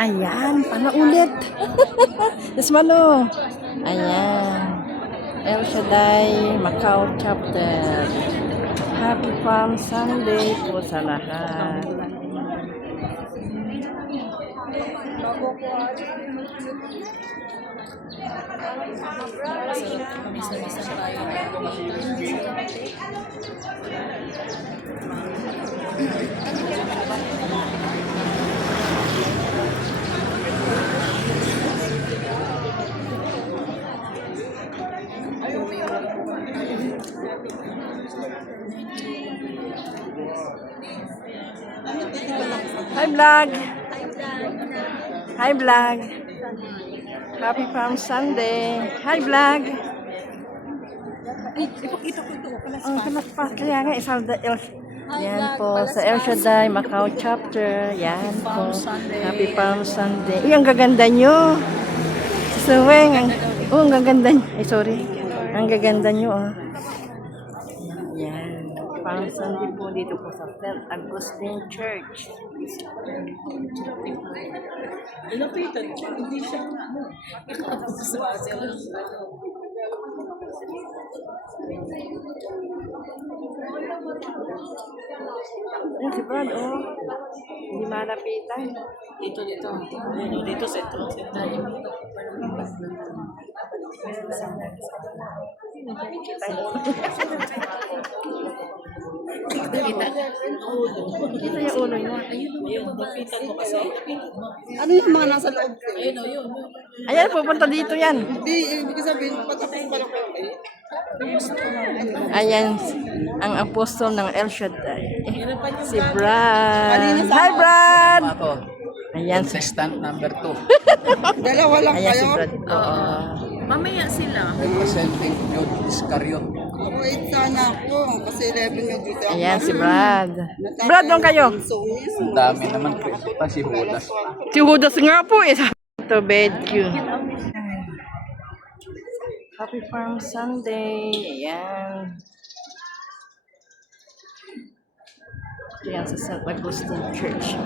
Ayan, panaulit. Yes, Mano. Ayan. El Shaddai, Macau Chapter. Happy Palm Sunday po sa lahat. Hi vlog. Hi vlog. Happy Palm Sunday. Hi vlog. Ang kalakpas kaya nga isalda El. Yan po sa El Shaddai Macau Chapter. Yan po. Happy Palm Sunday. Ang gaganda nyo. Suweng. Ang gaganda nyo. Ay sorry. Ang gaganda nyo Yan. Palm Sunday po dito po sa St. Augustine Church. Lapitan, hindi siya Ayan si Brad, hindi malapitan. dito. Dito sa ito. Kita yung ulo niya. Ayun, lapitan mo kasi. Ano yung mga nasa loob ko? Ayun. Ayan, pupunta dito yan. Hindi, ibig sabihin, patapos pala ko. Ayan, ang apostol ng El Shaddai. Si Brad. Hi, Brad! Ako, Ayan, assistant number 2. Dalawa lang ayan si kayo. Brad. Mamaya sila. Representing Jude Iscariot. Ako 8 sana ako. Kasi 11 yung dito ako. Ayan si Brad. Brad, doon kayo. So, Ang dami naman po. Pa si Judas. Si Judas nga po eh. Ito, bedcue. Happy Farm Sunday. Ayan. Ayan sa St. Augustine Church.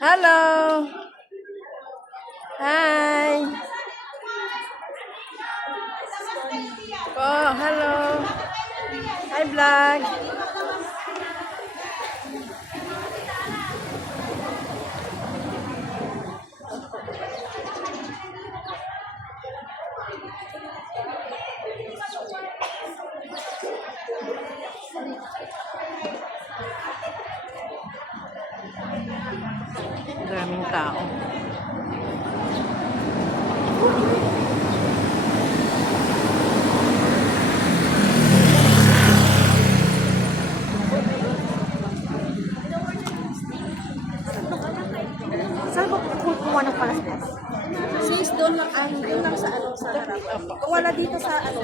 Hello. Hi. Oh, hello. Hi, vlog. Daming tao. Saan ba kumuha ng palaspas? Sis, doon lang, doon lang sa ano, sa harap. Kung wala dito sa ano.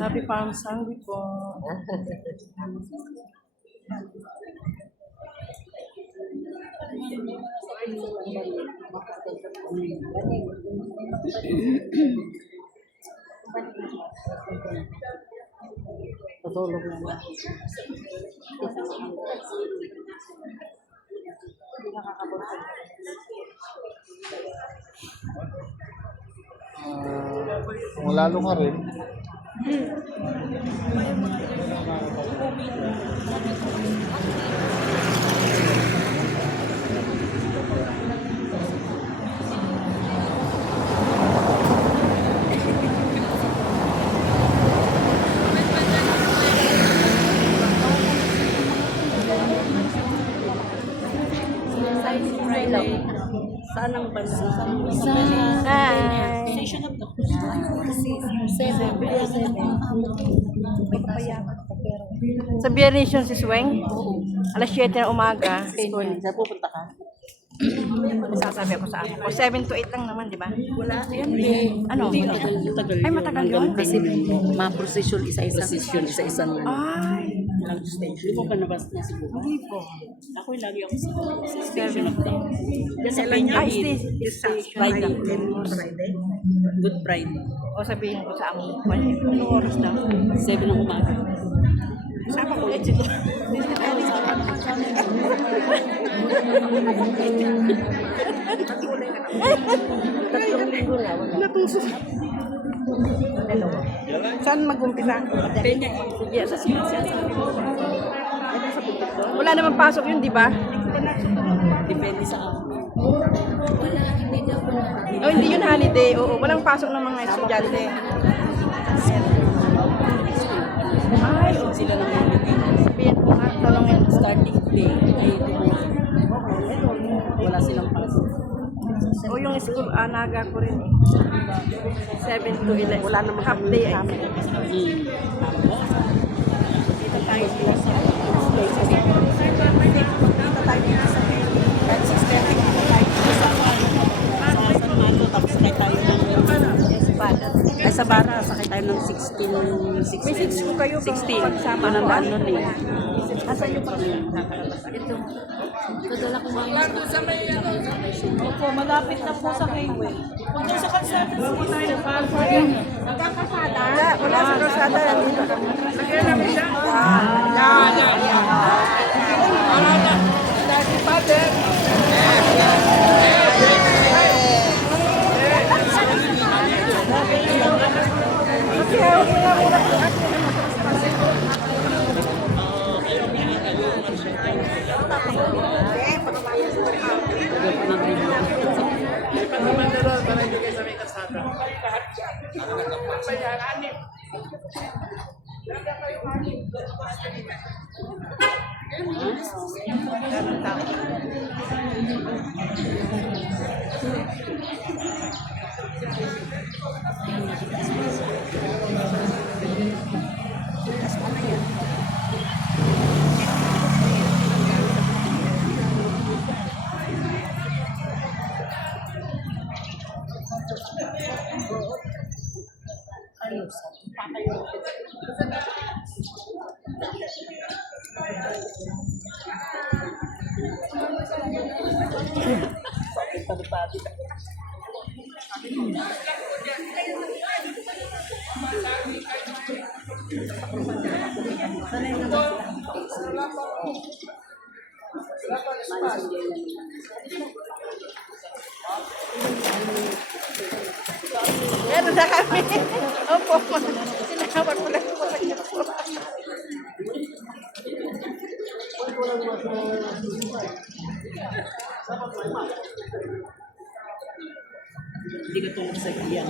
Happy Palm Sunday po. Tutulog na. Kung lalo ka rin, Saan ang bansa? Hi. Station of the Sa Biyernes yun si Sweng. Alas 7 ng umaga. School. Saan pupunta ka? Sasabi ako sa akin. O 7 to 8 lang naman, di ba? Wala. Ano? Tagal. Ay, matagal yun. Kasi ma-procession isa-isang Ay. lang station. Hindi mo pa nabas na siguro? Hindi po. Ako lagi ako sa station of the Diyan sa Peña Ay, Hill. station. Friday. Good Friday. O sabihin ko sa amo. Anong oras na? 7 ng umaga. Sama ko ulit siguro. Tatlong linggo na. Natuso. Saan mag-umpisa? Peña Hill. Yes, sa wala naman pasok yun, di ba? Depende sa akin. Oh, hindi yun holiday. Oo, walang pasok ng mga estudyante. Ay, oh. Sila lang yung Sabihin ko nga, tanongin ko. starting day ay wala silang pasok. O yung school, naga ko rin. 7 to 11. Wala namang half day. Dito tayo sila sa San Marco, tapos sakay tayo ng sa Bara, sakay tayo ng 16. May 6 ko kayo. 16. Pagsama Ito ko. nandaan nun eh. Asan yung pag ito? Opo, malapit na po sa highway. Kung sa kalsada, hindi tayo Wala, wala sa kalsada. Nandito kami. Meron na kami. Opo. Sinawat mo lang po. Hindi ka tulog sa iyan.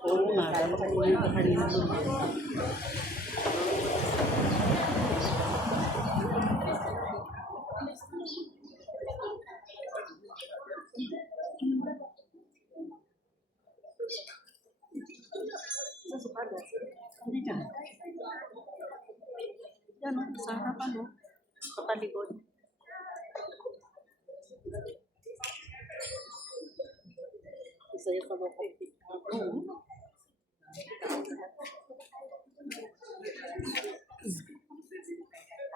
Oo nga, dapat kunin ka kanina nun. Hindi dyan. Yan o, sa harapan o. Sa palikod. Isaya sa bako. Oo.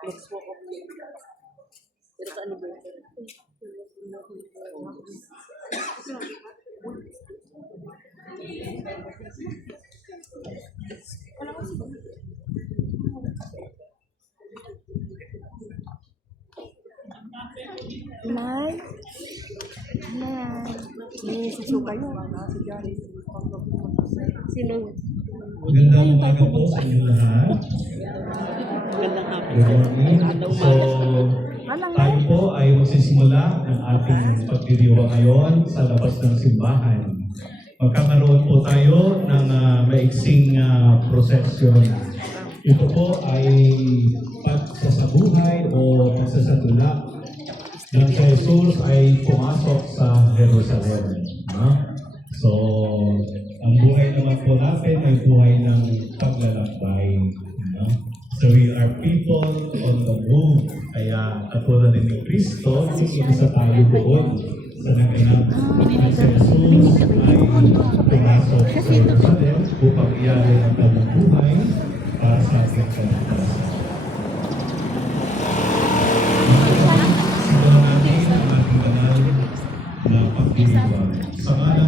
Let's walk up. Pero sa anniversary. Nay. Nay. May susuka yun. Sino? Magandang umaga po sa inyo lahat. Magandang hapon. Good morning. So, tayo po ay magsisimula ng ating pagdiriwang ngayon sa labas ng simbahan. Magkakaroon po tayo ng maiksing prosesyon. Ito po ay pagsasabuhay o pagsasadula ng si Jesus ay pumasok sa Jerusalem. No? So, ang buhay naman po natin ay buhay ng paglalakbay. No? So, we are people on the move. Kaya katulad din ni Kristo, isa tayo doon sa naganap na si Jesus ay pumasok sa Jerusalem upang iyari ang kanyang buhay para sa ating kaligtasan. Sigaw natin ang ating banal na pagdiriwang. Sa ngalan